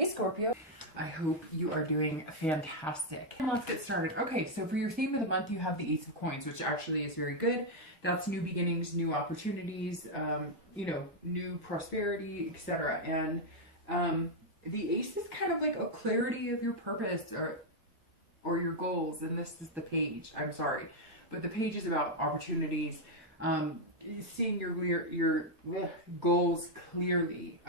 Hey Scorpio. I hope you are doing fantastic. And let's get started. Okay, so for your theme of the month, you have the Ace of Coins, which actually is very good. That's new beginnings, new opportunities, new prosperity, etc. And the Ace is kind of like a clarity of your purpose or your goals. And this is the page. I'm sorry, but the page is about opportunities, seeing your goals clearly.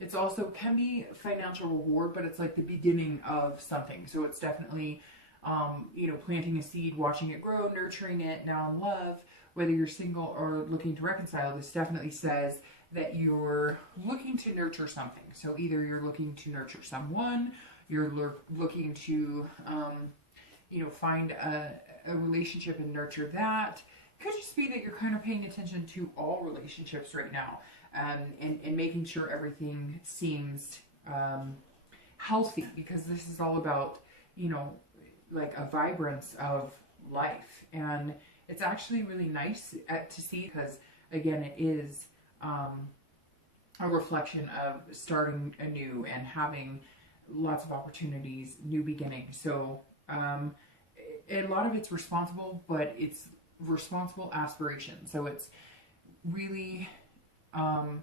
It's also can be financial reward, but it's like the beginning of something. So it's definitely, planting a seed, watching it grow, nurturing it, now in love. Whether you're single or looking to reconcile, this definitely says that you're looking to nurture something. So either you're looking to nurture someone, you're looking to, find a relationship and nurture that. Could just be that you're kind of paying attention to all relationships right now, and making sure everything seems healthy, because this is all about, like a vibrance of life. And it's actually really nice to see, because again, it is a reflection of starting anew and having lots of opportunities, new beginnings. So a lot of it's responsible, but it's responsible aspiration. So it's really kind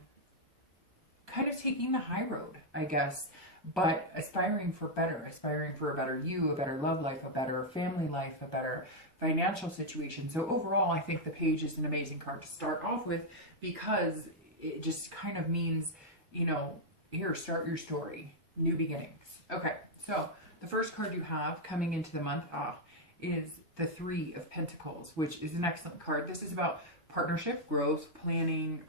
of taking the high road, I guess, but aspiring for better, aspiring for a better you, a better love life, a better family life, a better financial situation. So overall, I think the page is an amazing card to start off with, because it just kind of means, here, start your story, new beginnings. Okay, so the first card you have coming into the month is the Three of Pentacles, which is an excellent card. This is about partnership, growth, planning.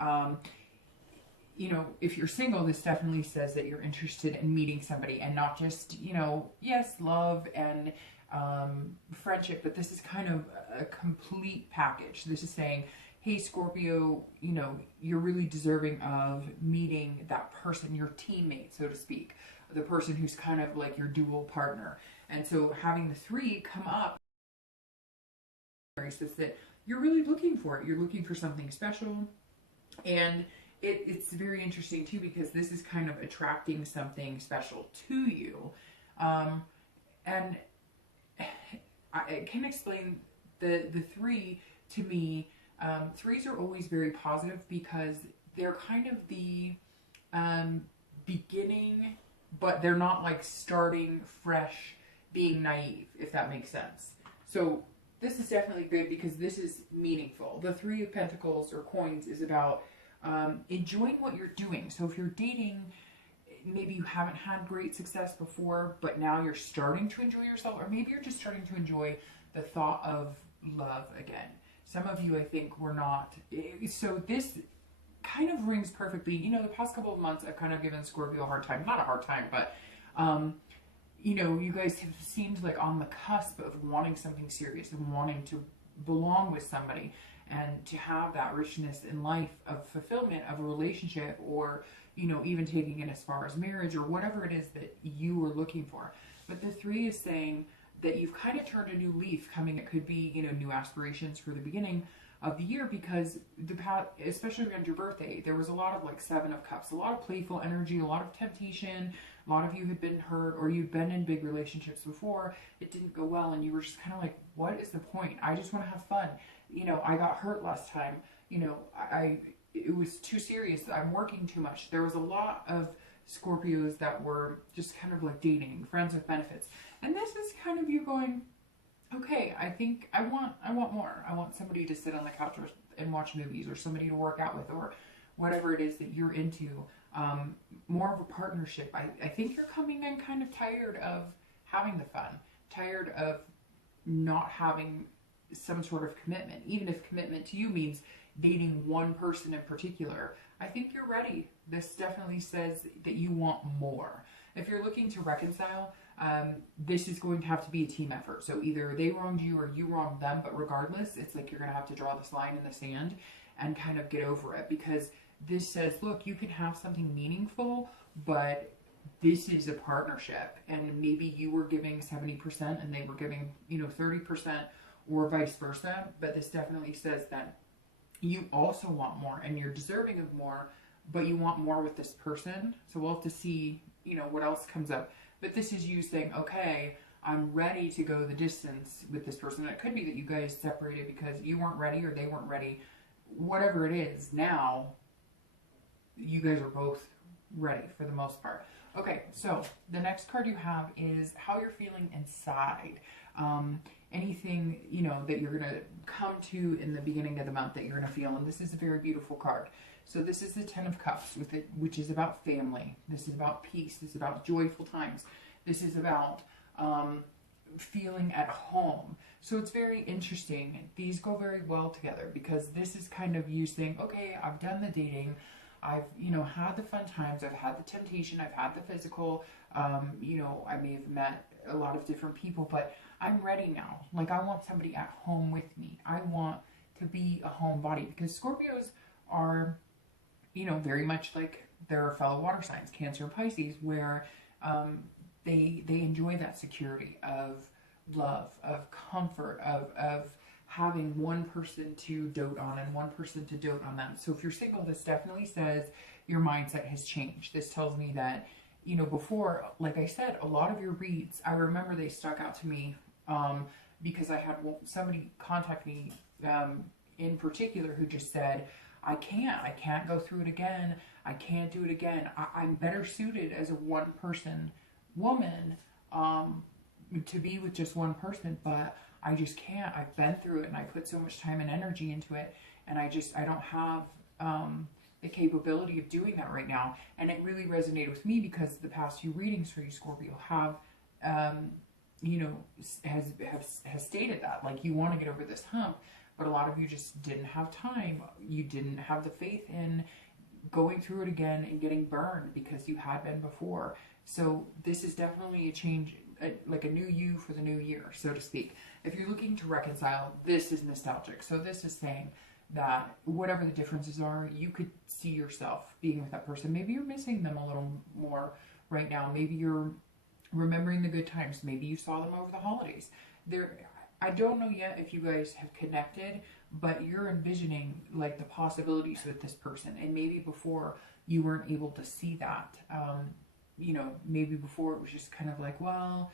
If you're single, this definitely says that you're interested in meeting somebody, and not just, yes, love and friendship, but this is kind of a complete package. This is saying, hey, Scorpio, you're really deserving of meeting that person, your teammate, so to speak, the person who's kind of like your dual partner. And so having the three come up says that you're really looking for it. You're looking for something special. And it's very interesting too, because this is kind of attracting something special to you. And I can explain the three to me. Threes are always very positive, because they're kind of the beginning, but they're not like starting fresh, being naive, if that makes sense. So this is definitely good, because this is meaningful. The Three of Pentacles or coins is about enjoying what you're doing. So if you're dating, maybe you haven't had great success before, but now you're starting to enjoy yourself, or maybe you're just starting to enjoy the thought of love again. Some of you, I think, were not. So this kind of rings perfectly. The past couple of months, I've kind of given Scorpio a hard time. Not a hard time, but you guys have seemed like on the cusp of wanting something serious and wanting to belong with somebody, and to have that richness in life of fulfillment of a relationship, or, even taking it as far as marriage, or whatever it is that you were looking for. But the three is saying that you've kind of turned a new leaf coming. It could be, new aspirations for the beginning of the year, because especially around your birthday, there was a lot of like Seven of Cups, a lot of playful energy, a lot of temptation. A lot of you had been hurt, or you'd been in big relationships before. It didn't go well, and you were just kind of like, what is the point? I just want to have fun. I got hurt last time. It was too serious. I'm working too much. There was a lot of Scorpios that were just kind of like dating, friends with benefits. And this is kind of you going, okay, I think I want more. I want somebody to sit on the couch and watch movies, or somebody to work out with, or whatever it is that you're into. More of a partnership. I think you're coming in kind of tired of having the fun, tired of not having some sort of commitment, even if commitment to you means dating one person in particular. I think you're ready. This definitely says that you want more. If you're looking to reconcile, this is going to have to be a team effort. So either they wronged you or you wronged them, but regardless, it's like you're going to have to draw this line in the sand and kind of get over it, because this says, look, you can have something meaningful, but this is a partnership, and maybe you were giving 70% and they were giving, 30%, or vice versa. But this definitely says that you also want more, and you're deserving of more, but you want more with this person. So we'll have to see you know, what else comes up. But this is you saying, okay, I'm ready to go the distance with this person. And it could be that you guys separated because you weren't ready or they weren't ready. Whatever it is, now you guys are both ready for the most part. Okay, so the next card you have is how you're feeling inside. Anything, you know, that you're going to come to in the beginning of the month that you're going to feel. And this is a very beautiful card. So this is the Ten of Cups, with it, which is about family. This is about peace. This is about joyful times. This is about feeling at home. So it's very interesting. These go very well together because this is kind of you saying, okay, I've done the dating. I've, you know, had the fun times. I've had the temptation. I've had the physical. You know, I may have met a lot of different people, but I'm ready now. Like, I want somebody at home with me. I want to be a homebody because Scorpios are, you know, very much like their fellow water signs, Cancer and Pisces, where they enjoy that security of love, of comfort, of having one person to dote on and one person to dote on them. So if you're single, this definitely says your mindset has changed. This tells me that, you know, before, like I said, a lot of your reads, I remember they stuck out to me because I had somebody contact me in particular who just said, I can't go through it again. I can't do it again. I'm better suited as a one-person woman to be with just one person, but I just can't. I've been through it and I put so much time and energy into it, and I don't have the capability of doing that right now. And it really resonated with me because the past few readings for you, Scorpio, have you know, has stated that, like, you want to get over this hump, but a lot of you just didn't have time. You didn't have the faith in going through it again and getting burned because you had been before. So this is definitely a change, like a new you for the new year, so to speak. If you're looking to reconcile, this is nostalgic. So this is saying that whatever the differences are, you could see yourself being with that person. Maybe you're missing them a little more right now. Maybe you're remembering the good times. Maybe you saw them over the holidays. I don't know yet if you guys have connected, but you're envisioning like the possibilities with this person. And maybe before you weren't able to see that. You know, maybe before it was just kind of like, well,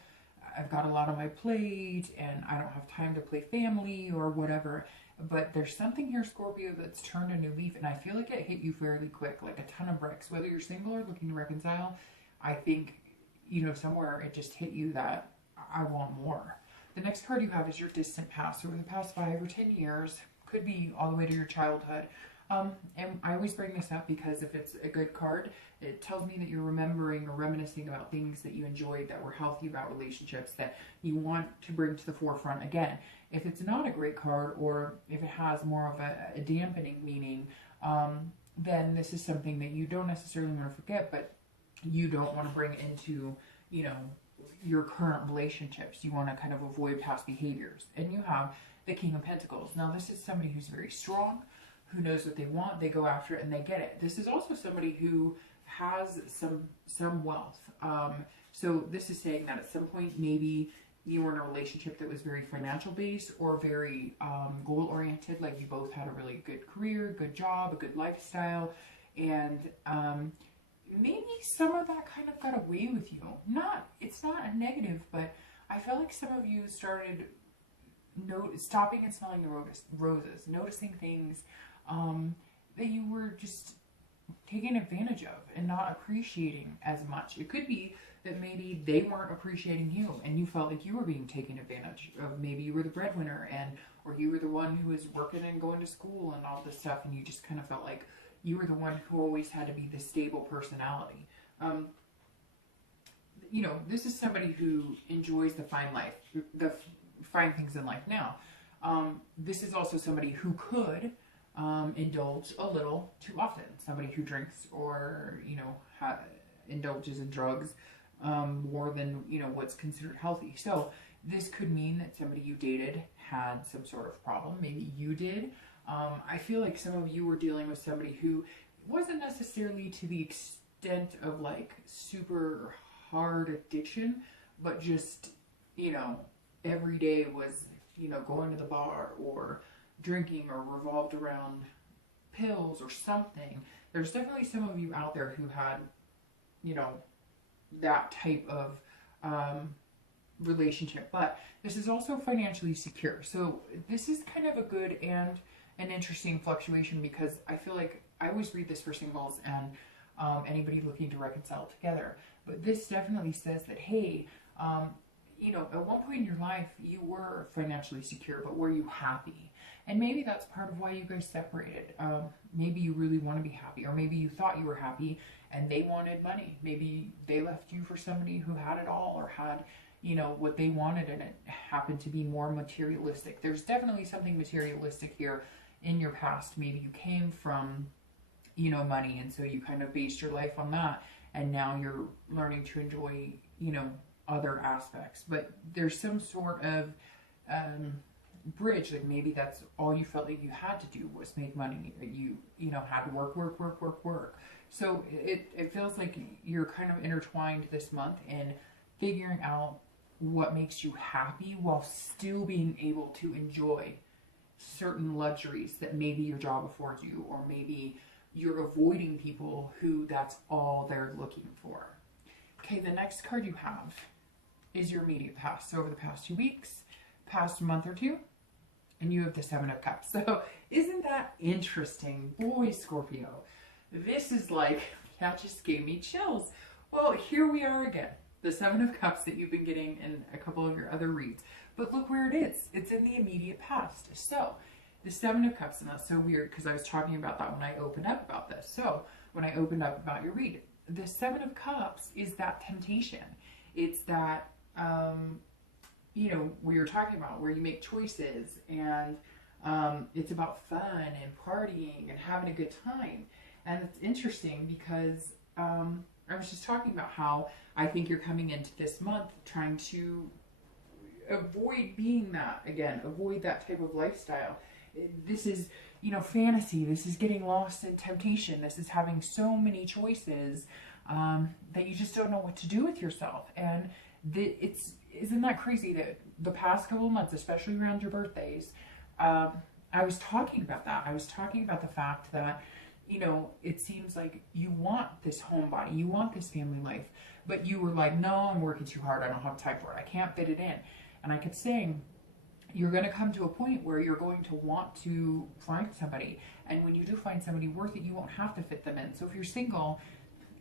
I've got a lot on my plate and I don't have time to play family or whatever. But there's something here, Scorpio, that's turned a new leaf, and I feel like it hit you fairly quick, like a ton of bricks. Whether you're single or looking to reconcile, I think, you know, somewhere it just hit you that I want more. The next card you have is your distant past. So over the past 5 or 10 years, could be all the way to your childhood. And I always bring this up because if it's a good card, it tells me that you're remembering or reminiscing about things that you enjoyed, that were healthy about relationships, that you want to bring to the forefront again. If it's not a great card, or if it has more of a dampening meaning, then this is something that you don't necessarily want to forget, but you don't want to bring into, you know, your current relationships. You want to kind of avoid past behaviors. And you have the King of Pentacles. Now, this is somebody who's very strong, who knows what they want, they go after it, and they get it. This is also somebody who has some wealth. So this is saying that at some point, maybe you were in a relationship that was very financial based or very goal oriented, like you both had a really good career, good job, a good lifestyle, and maybe some of that kind of got away with you. It's not a negative, but I feel like some of you started stopping and smelling the roses, noticing things that you were just taking advantage of and not appreciating as much. It could be that maybe they weren't appreciating you and you felt like you were being taken advantage of. Maybe you were the breadwinner, or you were the one who was working and going to school and all this stuff, and you just kind of felt like you were the one who always had to be the stable personality. You know, this is somebody who enjoys the fine life, the fine things in life now. This is also somebody who could indulge a little too often. Somebody who drinks or, you know, indulges in drugs more than, you know, what's considered healthy. So this could mean that somebody you dated had some sort of problem. Maybe you did. I feel like some of you were dealing with somebody who wasn't necessarily to the extent of like super hard addiction, but just, you know, every day was, you know, going to the bar or drinking or revolved around pills or something. There's definitely some of you out there who had, you know, that type of relationship. But this is also financially secure. So this is kind of a good and an interesting fluctuation, because I feel like I always read this for singles and anybody looking to reconcile together. But this definitely says that, hey, you know, at one point in your life, you were financially secure, but were you happy? And maybe that's part of why you guys separated. Maybe you really want to be happy, or maybe you thought you were happy and they wanted money. Maybe they left you for somebody who had it all, or had, you know, what they wanted, and it happened to be more materialistic. There's definitely something materialistic here in your past. Maybe you came from, you know, money, and so you kind of based your life on that, and now you're learning to enjoy, you know, other aspects. But there's some sort of bridge, like maybe that's all you felt like you had to do was make money. You know, had to work. So it feels like you're kind of intertwined this month in figuring out what makes you happy while still being able to enjoy certain luxuries that maybe your job affords you, or maybe you're avoiding people who that's all they're looking for. Okay, the next card you have is your immediate past. So over the past 2 weeks, past month or two, and you have the Seven of Cups. So isn't that interesting? Boy, Scorpio, this is like, that just gave me chills. Well, here we are again. The Seven of Cups that you've been getting in a couple of your other reads. But look where it is. It's in the immediate past. So the Seven of Cups, and that's so weird because I was talking about that when I opened up about this. So when I opened up about your read, the Seven of Cups is that temptation. It's that, you know, we were talking about where you make choices, and it's about fun and partying and having a good time. And it's interesting because I was just talking about how I think you're coming into this month trying to avoid being that again, avoid that type of lifestyle. This is, you know, fantasy. This is getting lost in temptation. This is having so many choices that you just don't know what to do with yourself. And isn't that crazy that the past couple of months, especially around your birthdays, I was talking about that. I was talking about the fact that, you know, it seems like you want this homebody, you want this family life, but you were like, no, I'm working too hard. I don't have time for it. I can't fit it in. And I kept saying, you're going to come to a point where you're going to want to find somebody. And when you do find somebody worth it, you won't have to fit them in. So if you're single,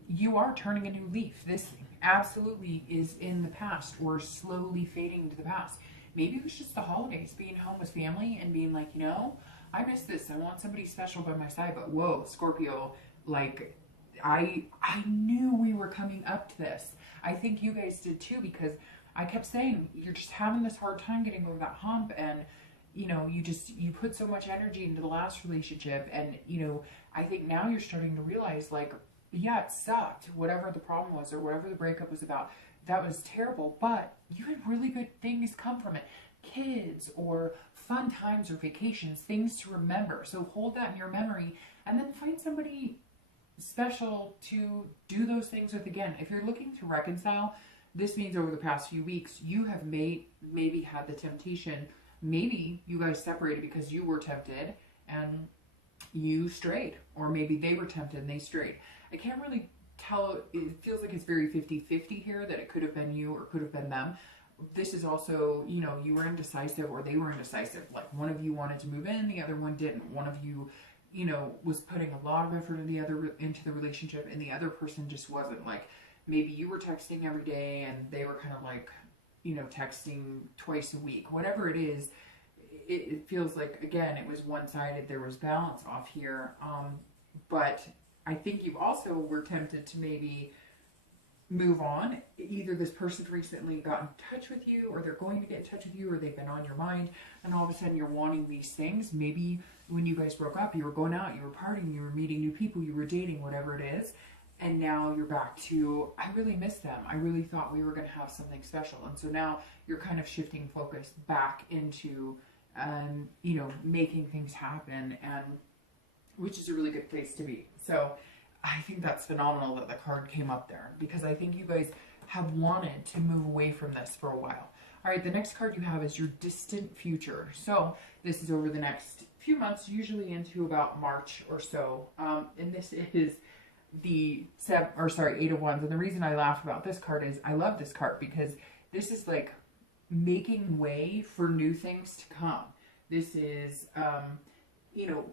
you are turning a new leaf. This absolutely is in the past, or slowly fading to the past. Maybe it was just the holidays, being home with family and being like, you know, I miss this. I want somebody special by my side. But whoa, Scorpio, like I knew we were coming up to this. I think you guys did too, because I kept saying you're just having this hard time getting over that hump, and you know, you put so much energy into the last relationship, and you know, I think now you're starting to realize, like, yeah, it sucked, whatever the problem was or whatever the breakup was about, that was terrible, but you had really good things come from it. Kids, or fun times, or vacations, things to remember. So hold that in your memory, and then find somebody special to do those things with again. If you're looking to reconcile, this means over the past few weeks, you have maybe had the temptation. Maybe you guys separated because you were tempted and you strayed, or maybe they were tempted and they strayed. I can't really tell. It feels like it's very 50-50 here, that it could have been you or could have been them. This is also, you know, you were indecisive or they were indecisive. Like one of you wanted to move in, the other one didn't. One of you, you know, was putting a lot of effort into the relationship, and the other person just wasn't. Like maybe you were texting every day and they were kind of like, you know, texting twice a week. Whatever it is, it feels like, again, it was one-sided. There was balance off here. But I think you also were tempted to maybe move on. Either this person recently got in touch with you, or they're going to get in touch with you, or they've been on your mind, and all of a sudden you're wanting these things. Maybe when you guys broke up, you were going out, you were partying, you were meeting new people, you were dating, whatever it is, and now you're back to, I really miss them. I really thought we were going to have something special. And so now you're kind of shifting focus back into, you know, making things happen, and which is a really good place to be. So I think that's phenomenal that the card came up there, because I think you guys have wanted to move away from this for a while. All right, the next card you have is your distant future. So this is over the next few months, usually into about March or so. And this is the Eight of Wands. And the reason I laugh about this card is I love this card because this is like making way for new things to come. This is, you know,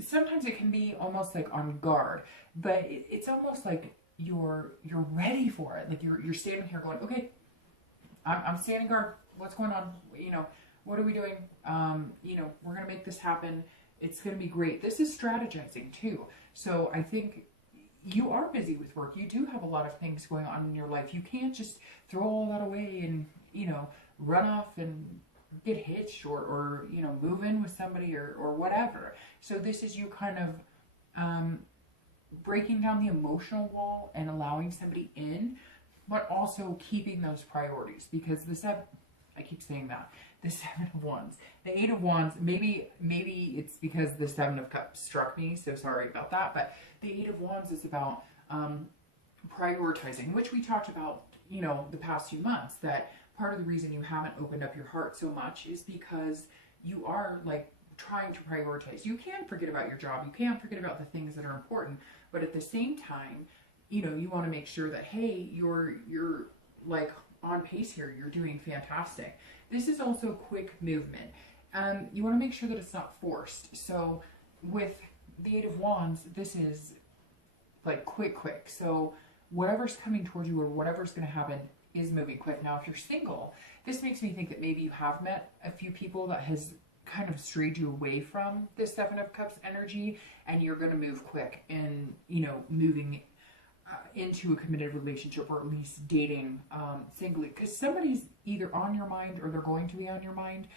sometimes it can be almost like on guard, but it's almost like you're ready for it. Like you're standing here going, okay, I'm standing guard. What's going on? You know, what are we doing? You know, we're going to make this happen. It's going to be great. This is strategizing too. So I think you are busy with work. You do have a lot of things going on in your life. You can't just throw all that away and, you know, run off and get hitched or you know, move in with somebody or whatever. So this is you kind of breaking down the emotional wall and allowing somebody in, but also keeping those priorities, because I keep saying that, the Seven of Wands, the Eight of Wands, maybe it's because the Seven of Cups struck me, so sorry about that, but the Eight of Wands is about prioritizing, which we talked about, you know, the past few months, that part of the reason you haven't opened up your heart so much is because you are like trying to prioritize. You can't forget about your job. You can't forget about the things that are important, but at the same time, you know, you want to make sure that, hey, you're like on pace here. You're doing fantastic. This is also quick movement. You want to make sure that it's not forced. So with the Eight of Wands, this is like quick. So whatever's coming towards you or whatever's going to happen is moving quick. Now, if you're single, this makes me think that maybe you have met a few people that has kind of strayed you away from this Seven of Cups energy, and you're going to move quick and, you know, moving into a committed relationship, or at least dating singly, because somebody's either on your mind or they're going to be on your mind.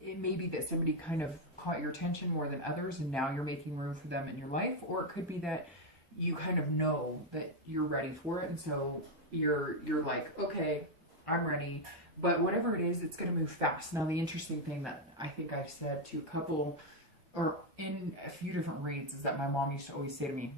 It may be that somebody kind of caught your attention more than others, and now you're making room for them in your life, or it could be that you kind of know that you're ready for it, and so you're like, okay, I'm ready. But whatever it is, it's going to move fast. Now, the interesting thing that I think I've said to a couple, or in a few different reads, is that my mom used to always say to me,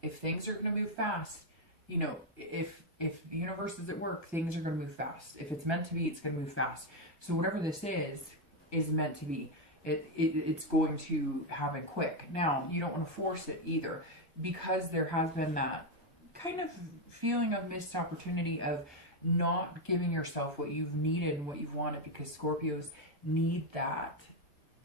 if things are going to move fast, you know, if the universe is at work, things are going to move fast. If it's meant to be, it's going to move fast. So whatever this is meant to be. It's going to happen quick. Now, you don't want to force it either, because there has been that kind of feeling of missed opportunity of not giving yourself what you've needed and what you've wanted, because Scorpios need that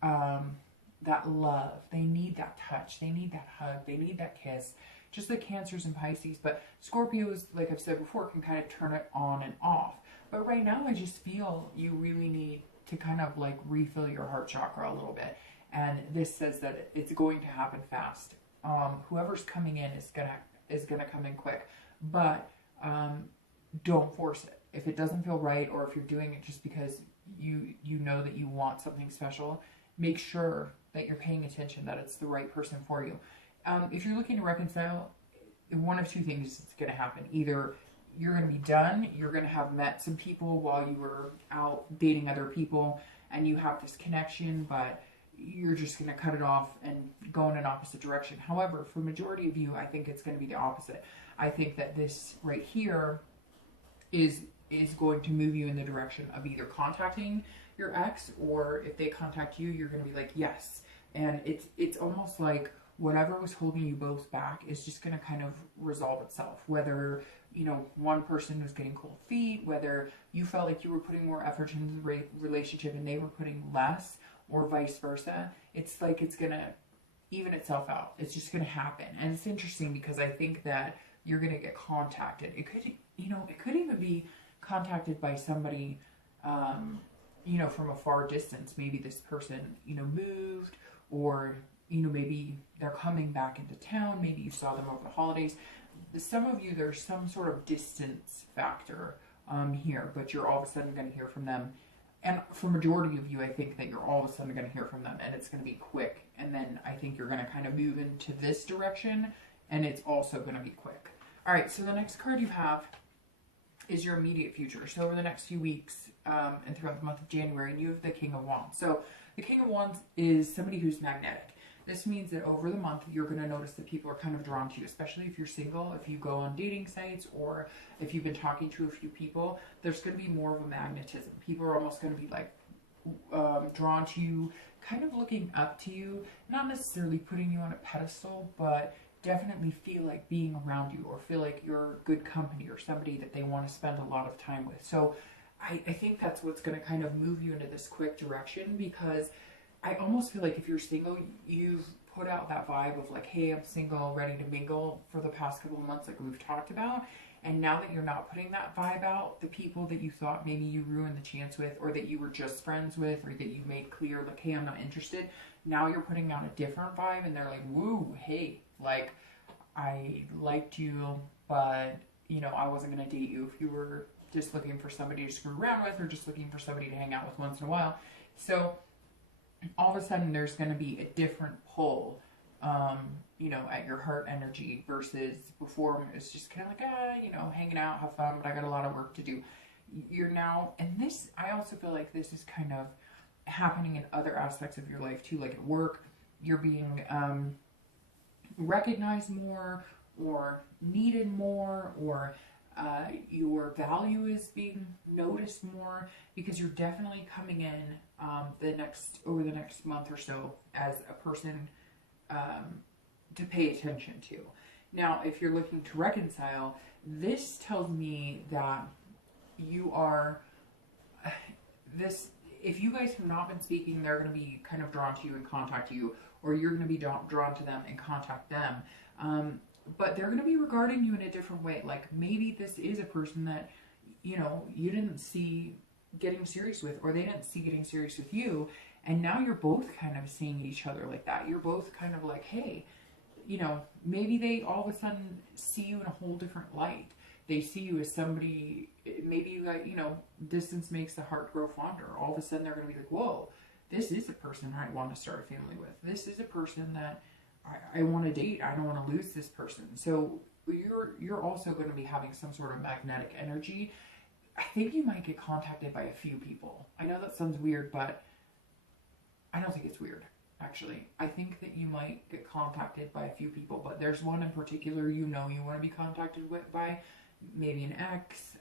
that love. They need that touch. They need that hug. They need that kiss. Just like Cancers and Pisces. But Scorpios, like I've said before, can kind of turn it on and off. But right now, I just feel you really need to kind of like refill your heart chakra a little bit. And this says that it's going to happen fast. Whoever's coming in is gonna come in quick. But don't force it. If it doesn't feel right, or if you're doing it just because you know that you want something special, make sure that you're paying attention, that it's the right person for you. If you're looking to reconcile, one of two things is going to happen. Either you're going to be done, you're going to have met some people while you were out dating other people, and you have this connection, but you're just going to cut it off and go in an opposite direction. However, for the majority of you, I think it's going to be the opposite. I think that this right here is going to move you in the direction of either contacting your ex, or if they contact you, you're going to be like, yes. And it's almost like whatever was holding you both back is just going to kind of resolve itself. Whether, you know, one person was getting cold feet, whether you felt like you were putting more effort into the relationship and they were putting less, or vice versa. It's like it's going to even itself out. It's just going to happen. And it's interesting because I think that you're going to get contacted. It could, you know, it could even be contacted by somebody, you know, from a far distance. Maybe this person, you know, moved, or, you know, maybe they're coming back into town. Maybe you saw them over the holidays. Some of you, there's some sort of distance factor here, but you're all of a sudden going to hear from them. And for majority of you, I think that you're all of a sudden going to hear from them, and it's going to be quick. And then I think you're going to kind of move into this direction, and it's also going to be quick. All right, so the next card you have is your immediate future. So over the next few weeks and throughout the month of January, you have the King of Wands. So the King of Wands is somebody who's magnetic. This means that over the month, you're going to notice that people are kind of drawn to you, especially if you're single, if you go on dating sites, or if you've been talking to a few people, there's going to be more of a magnetism. People are almost going to be like drawn to you, kind of looking up to you, not necessarily putting you on a pedestal, but definitely feel like being around you, or feel like you're good company, or somebody that they want to spend a lot of time with. So I think that's what's going to kind of move you into this quick direction, because I almost feel like if you're single, you've put out that vibe of like, hey, I'm single, ready to mingle for the past couple of months, like we've talked about. And now that you're not putting that vibe out, the people that you thought maybe you ruined the chance with, or that you were just friends with, or that you made clear like, hey, I'm not interested, now you're putting out a different vibe, and they're like, woo, hey, like, I liked you, but, you know, I wasn't going to date you if you were just looking for somebody to screw around with, or just looking for somebody to hang out with once in a while. So all of a sudden there's going to be a different pull, you know, at your heart energy, versus before it's just kind of like, you know, hanging out, have fun, but I got a lot of work to do. You're now, and this, I also feel like this is kind of happening in other aspects of your life too, like at work, you're being recognized more, or needed more, or your value is being noticed more, because you're definitely coming in over the next month or so as a person to pay attention to. Now, if you're looking to reconcile, this tells me that you are if you guys have not been speaking, they're going to be kind of drawn to you and contact you, or you're going to be drawn to them and contact them. But they're going to be regarding you in a different way. Like, maybe this is a person that, you know, you didn't see getting serious with, or they didn't see getting serious with you. And now you're both kind of seeing each other like that. You're both kind of like, hey, you know, maybe they all of a sudden see you in a whole different light. They see you as somebody, maybe you got, you know, distance makes the heart grow fonder. All of a sudden they're going to be like, whoa, this is a person I want to start a family with. This is a person that I want to date. I don't want to lose this person. So you're also going to be having some sort of magnetic energy. I think you might get contacted by a few people. I know that sounds weird, but I don't think it's weird, actually. I think that you might get contacted by a few people, but there's one in particular you know you want to be contacted by, maybe an ex,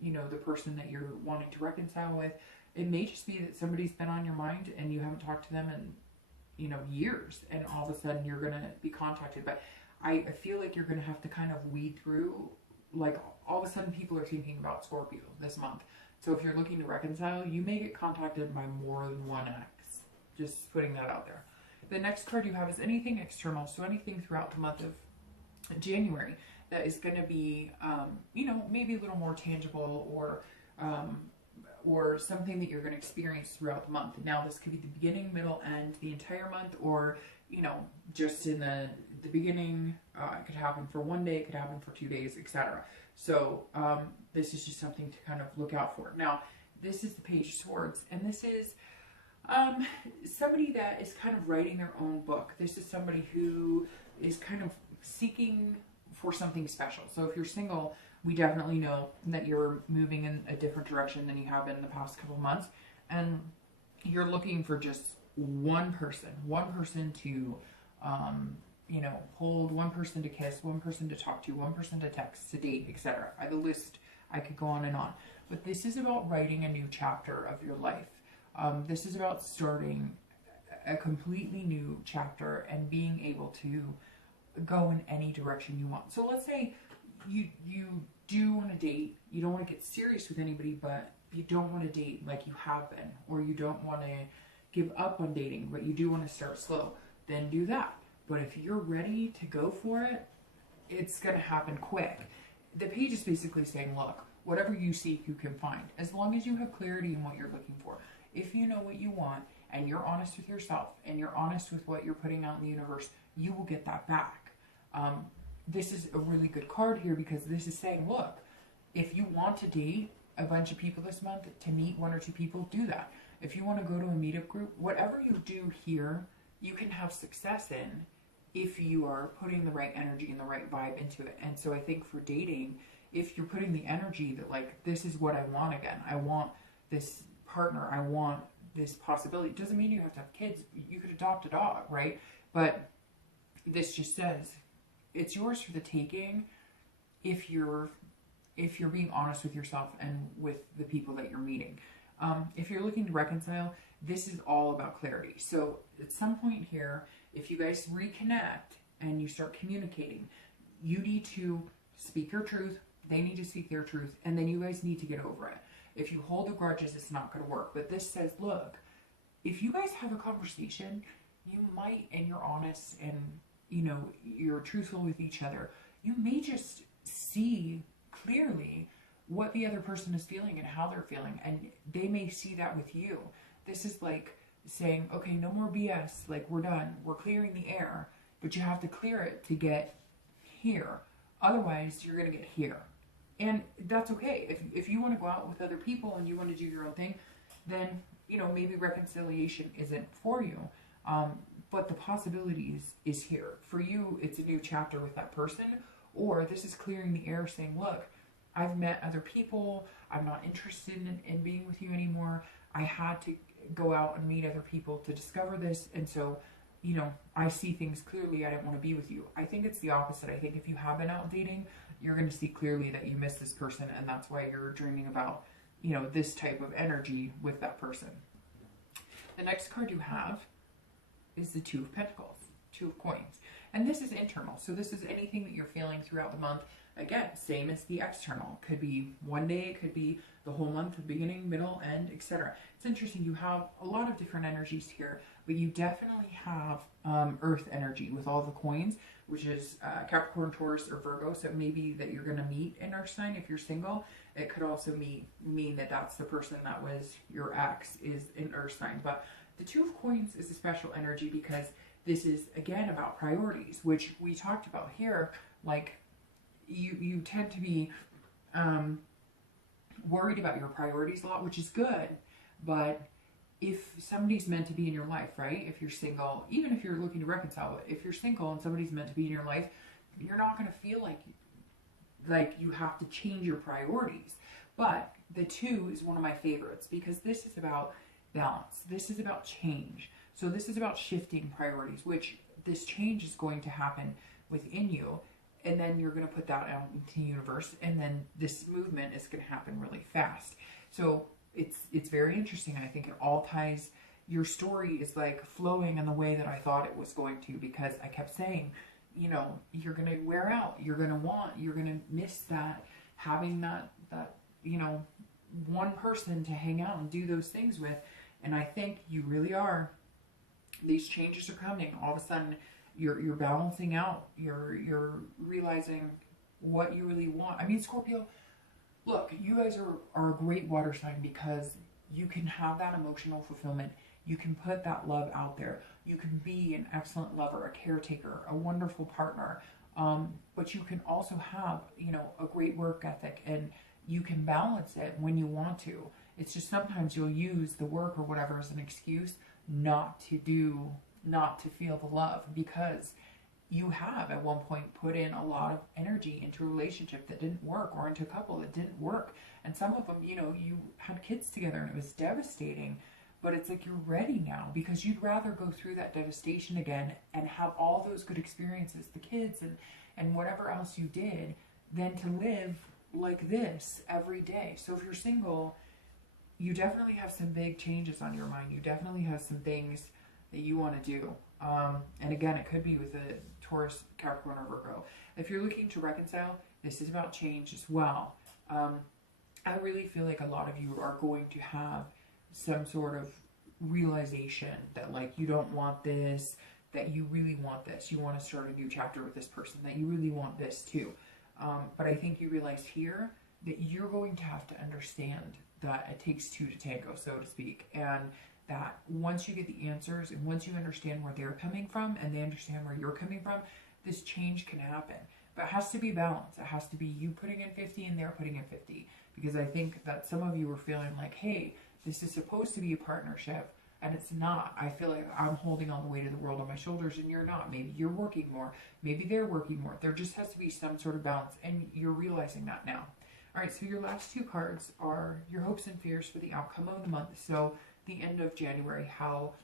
you know, the person that you're wanting to reconcile with. It may just be that somebody's been on your mind and you haven't talked to them in, you know, years, and all of a sudden you're going to be contacted. But I feel like you're going to have to kind of weed through, like, all of a sudden people are thinking about Scorpio this month. So if you're looking to reconcile, you may get contacted by more than one ex. Just putting that out there. The next card you have is anything external. So anything throughout the month of January that is going to be, you know, maybe a little more tangible, or something that you're going to experience throughout the month. Now, this could be the beginning, middle, end, the entire month, or, you know, just in the beginning. It could happen for one day, it could happen for 2 days, etc. So this is just something to kind of look out for. Now, this is the Page of Swords, and this is somebody that is kind of writing their own book. This is somebody who is kind of seeking for something special. So if you're single, we definitely know that you're moving in a different direction than you have been in the past couple months, and you're looking for just one person to, you know, hold, one person to kiss, one person to talk to, one person to text, to date, etc. The list, I could go on and on. But this is about writing a new chapter of your life. This is about starting a completely new chapter and being able to go in any direction you want. So let's say you do want to date, you don't want to get serious with anybody, but you don't want to date like you have been, or you don't want to give up on dating, but you do want to start slow, then do that. But if you're ready to go for it, it's going to happen quick. The page is basically saying, look, whatever you seek, you can find, as long as you have clarity in what you're looking for. If you know what you want, and you're honest with yourself, and you're honest with what you're putting out in the universe, you will get that back. This is a really good card here, because this is saying, look, if you want to date a bunch of people this month, to meet 1 or 2 people, do that. If you want to go to a meetup group, whatever you do here, you can have success in if you are putting the right energy and the right vibe into it. And so I think for dating, if you're putting the energy that, like, this is what I want again, I want this partner, I want this possibility. It doesn't mean you have to have kids. You could adopt a dog, right? But this just says it's yours for the taking if you're being honest with yourself and with the people that you're meeting. If you're looking to reconcile, this is all about clarity. So at some point here, if you guys reconnect and you start communicating. You need to speak your truth. They need to speak their truth. And then you guys need to get over it. If you hold the grudges, it's not going to work. But this says, look, if you guys have a conversation, you might, and you're honest and, you know, you're truthful with each other, you may just see clearly what the other person is feeling and how they're feeling. And they may see that with you. This is like saying, okay, no more BS. Like, we're done. We're clearing the air. But you have to clear it to get here. Otherwise, you're going to get here. And that's okay. If you want to go out with other people and you want to do your own thing, then, you know, maybe reconciliation isn't for you. But the possibilities is here. For you, it's a new chapter with that person. Or this is clearing the air saying, look, I've met other people. I'm not interested in being with you anymore. I had to go out and meet other people to discover this. And so, you know, I see things clearly. I didn't want to be with you. I think it's the opposite. I think if you have been out dating, you're going to see clearly that you miss this person. And that's why you're dreaming about, you know, this type of energy with that person. The next card you have is the Two of Pentacles, Two of Coins. And this is internal. So this is anything that you're feeling throughout the month. Again, same as the external. Could be one day, it could be the whole month, the beginning, middle, end, etc. It's interesting. You have a lot of different energies here, but you definitely have earth energy with all the coins, which is Capricorn, Taurus, or Virgo. So it may be that you're going to meet an earth sign if you're single. It could also mean that that's the person that was your ex is an earth sign. But the Two of Coins is a special energy because this is, again, about priorities, which we talked about here. Like, you tend to be worried about your priorities a lot, which is good. But if somebody's meant to be in your life, right? If you're single, even if you're looking to reconcile, if you're single and somebody's meant to be in your life, you're not going to feel like you have to change your priorities. But the two is one of my favorites because this is about balance. This is about change. So this is about shifting priorities, which this change is going to happen within you. And then you're going to put that out into the universe. And then this movement is going to happen really fast. So it's very interesting. And I think it all ties, your story is like flowing in the way that I thought it was going to, because I kept saying, you know, you're going to wear out, you're going to miss that, having that, you know, one person to hang out and do those things with. And I think you really are. These changes are coming. All of a sudden, you're balancing out. You're realizing what you really want. I mean, Scorpio, look, you guys are a great water sign because you can have that emotional fulfillment. You can put that love out there. You can be an excellent lover, a caretaker, a wonderful partner. But you can also have, you know, a great work ethic, and you can balance it when you want to. It's just sometimes you'll use the work or whatever as an excuse not to feel the love, because you have at one point put in a lot of energy into a relationship that didn't work, or into a couple that didn't work. And some of them, you know, you had kids together and it was devastating, but it's like you're ready now because you'd rather go through that devastation again and have all those good experiences, the kids and whatever else you did, than to live like this every day. So if you're single, you definitely have some big changes on your mind. You definitely have some things that you want to do. And again, it could be with a Taurus, Capricorn, or Virgo. If you're looking to reconcile, this is about change as well. I really feel like a lot of you are going to have some sort of realization that, like, you don't want this, that you really want this. You want to start a new chapter with this person, that you really want this too. But I think you realize here that you're going to have to understand that it takes two to tango, so to speak. And that once you get the answers and once you understand where they're coming from and they understand where you're coming from, this change can happen. But it has to be balanced. It has to be you putting in 50 and they're putting in 50. Because I think that some of you are feeling like, hey, this is supposed to be a partnership, and it's not. I feel like I'm holding all the weight of the world on my shoulders and you're not. Maybe you're working more. Maybe they're working more. There just has to be some sort of balance, and you're realizing that now. All right, so your last two cards are your hopes and fears for the outcome of the month. So the end of January, how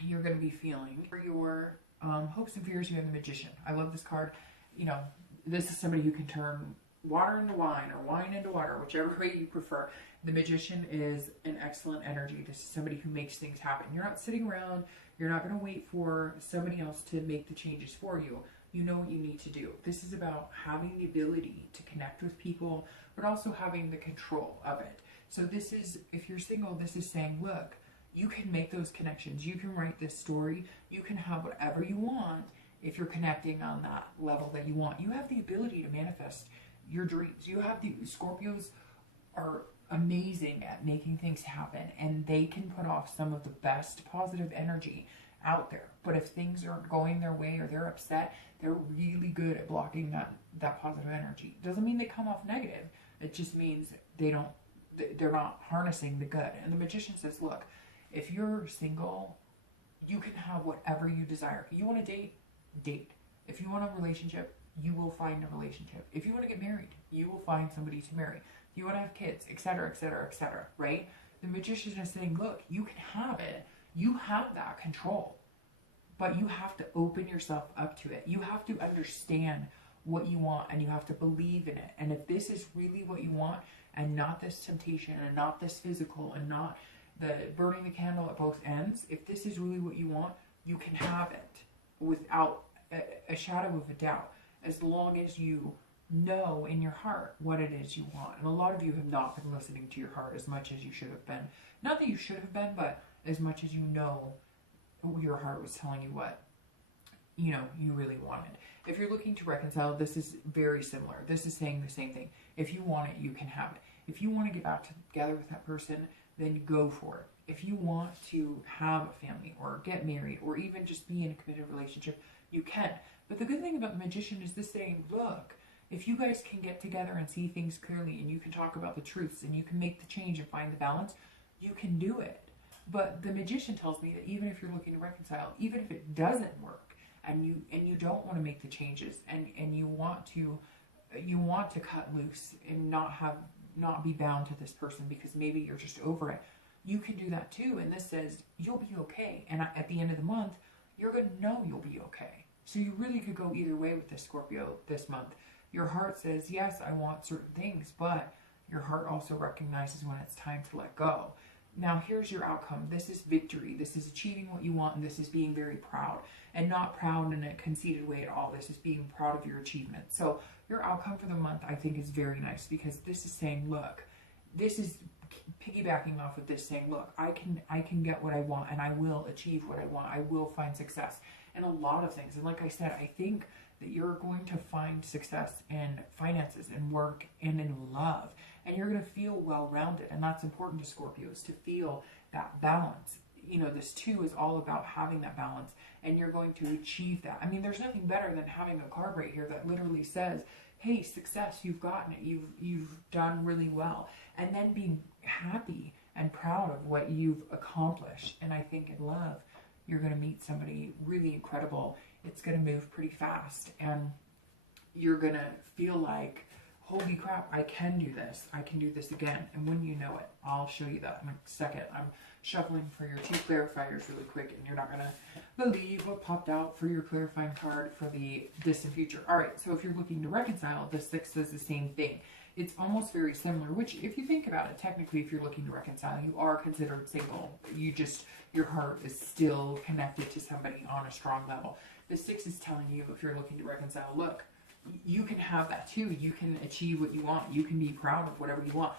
you're going to be feeling. For your hopes and fears, you have the Magician. I love this card. You know, this is somebody who can turn water into wine or wine into water, whichever way you prefer. The Magician is an excellent energy. This is somebody who makes things happen. You're not sitting around. You're not going to wait for somebody else to make the changes for you. You know what you need to do. This is about having the ability to connect with people, but also having the control of it. So this is, if you're single, this is saying, look, you can make those connections. You can write this story. You can have whatever you want if you're connecting on that level that you want. You have the ability to manifest your dreams. You have the, Scorpios are amazing at making things happen, and they can put off some of the best positive energy out there. But if things aren't going their way or they're upset, they're really good at blocking that positive energy. Doesn't mean they come off negative. It just means they're not harnessing the good. And the Magician says, look, if you're single, you can have whatever you desire. You want to date. If you want a relationship, you will find a relationship. If you want to get married, you will find somebody to marry. If you want to have kids, etc., etc., etc., right? The Magician is saying, look, you can have it. You have that control. But you have to open yourself up to it. You have to understand what you want, and you have to believe in it. And if this is really what you want, and not this temptation, and not this physical, and not the burning the candle at both ends, if this is really what you want, you can have it without a shadow of a doubt, as long as you know in your heart what it is you want. And a lot of you have not been listening to your heart as much as you should have been. Not that you should have been, but as much as you know your heart was telling you what, you know, you really wanted. If you're looking to reconcile, this is very similar. This is saying the same thing. If you want it, you can have it. If you want to get back together with that person, then go for it. If you want to have a family or get married or even just be in a committed relationship, you can. But the good thing about the Magician is this saying, look, if you guys can get together and see things clearly, and you can talk about the truths, and you can make the change and find the balance, you can do it. But the Magician tells me that even if you're looking to reconcile, even if it doesn't work, and you don't want to make the changes, and you want to cut loose and not be bound to this person because maybe you're just over it, you can do that too. And this says you'll be okay. And at the end of the month, you're going to know you'll be okay. So you really could go either way with this, Scorpio, this month. Your heart says, yes, I want certain things, but your heart also recognizes when it's time to let go. Now, here's your outcome. This is victory. This is achieving what you want, and this is being very proud. And not proud in a conceited way at all. This is being proud of your achievement. So your outcome for the month, I think, is very nice, because this is saying, look, this is piggybacking off of this, saying, look, I can get what I want, and I will achieve what I want. I will find success in a lot of things. And like I said, I think that you're going to find success in finances and work and in love. And you're going to feel well-rounded. And that's important to Scorpios, to feel that balance. You know, this too is all about having that balance. And you're going to achieve that. I mean, there's nothing better than having a card right here that literally says, hey, success, you've gotten it. You've done really well. And then being happy and proud of what you've accomplished. And I think in love, you're going to meet somebody really incredible. It's going to move pretty fast. And you're going to feel like, holy crap, I can do this. I can do this again. And when you know it, I'll show you that in a second. I'm shuffling for your two clarifiers really quick, and you're not going to believe what popped out for your clarifying card for the distant future. All right, so if you're looking to reconcile, the 6 says the same thing. It's almost very similar, which if you think about it, technically, if you're looking to reconcile, you are considered single. Your heart is still connected to somebody on a strong level. The 6 is telling you, if you're looking to reconcile, look, you can have that too. You can achieve what you want. You can be proud of whatever you want.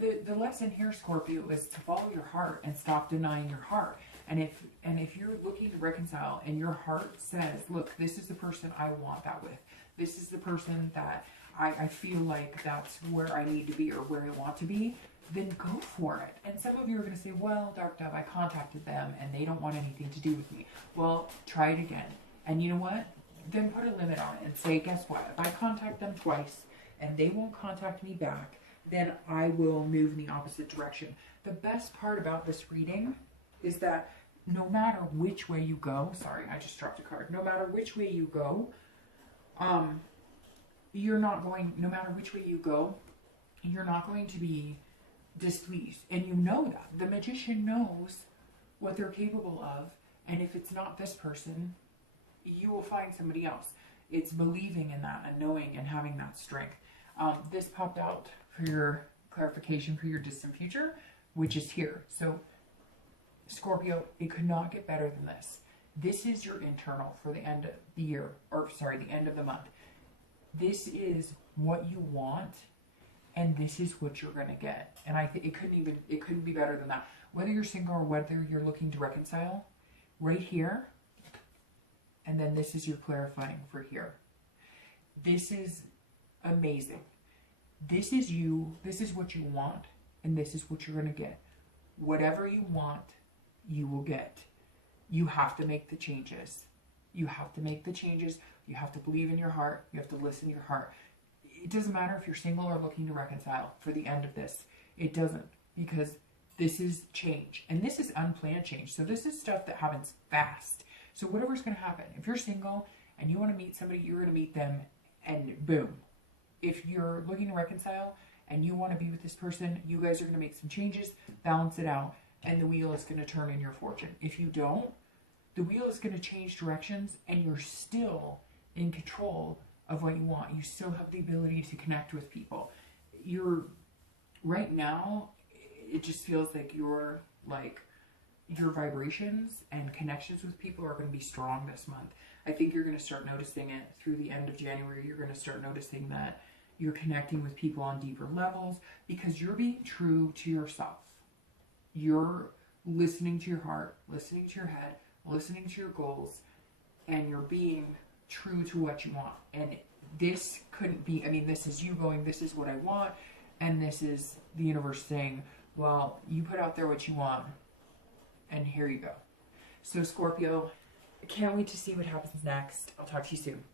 The lesson here, Scorpio, is to follow your heart and stop denying your heart. And if you're looking to reconcile and your heart says, look, this is the person I want that with. This is the person that I feel like that's where I need to be or where I want to be, then go for it. And some of you are going to say, well, Dark Dove, I contacted them and they don't want anything to do with me. Well, try it again. And you know what? Then put a limit on it and say, guess what? If I contact them twice and they won't contact me back, then I will move in the opposite direction. The best part about this reading is that no matter which way you go, sorry, I just dropped a card. No matter which way you go, you're not going to be displeased. And you know that. The Magician knows what they're capable of. And if it's not this person, you will find somebody else. It's believing in that and knowing and having that strength. This popped out for your clarification for your distant future, which is here. So Scorpio, it could not get better than this. This is your internal for the end of the year, or sorry, the end of the month. This is what you want, and this is what you're gonna get. And I think it couldn't be better than that. Whether you're single or whether you're looking to reconcile, right here, and then this is your clarifying for here. This is amazing. This is you, this is what you want, and this is what you're gonna get. Whatever you want, you will get. You have to make the changes. You have to make the changes. You have to believe in your heart. You have to listen to your heart. It doesn't matter if you're single or looking to reconcile for the end of this. It doesn't, because this is change. And this is unplanned change. So this is stuff that happens fast. So whatever's going to happen, if you're single and you want to meet somebody, you're going to meet them and boom. If you're looking to reconcile and you want to be with this person, you guys are going to make some changes, balance it out, and the wheel is going to turn in your fortune. If you don't, the wheel is going to change directions and you're still in control of what you want. You still have the ability to connect with people. Right now, it just feels like your vibrations and connections with people are going to be strong this month. I think you're going to start noticing it through the end of January. You're going to start noticing that you're connecting with people on deeper levels because you're being true to yourself. You're listening to your heart, listening to your head, listening to your goals, and you're being true to what you want. And this couldn't be, this is you going, this is what I want, and this is the universe saying, well, you put out there what you want, and here you go. So Scorpio, I can't wait to see what happens next. I'll talk to you soon.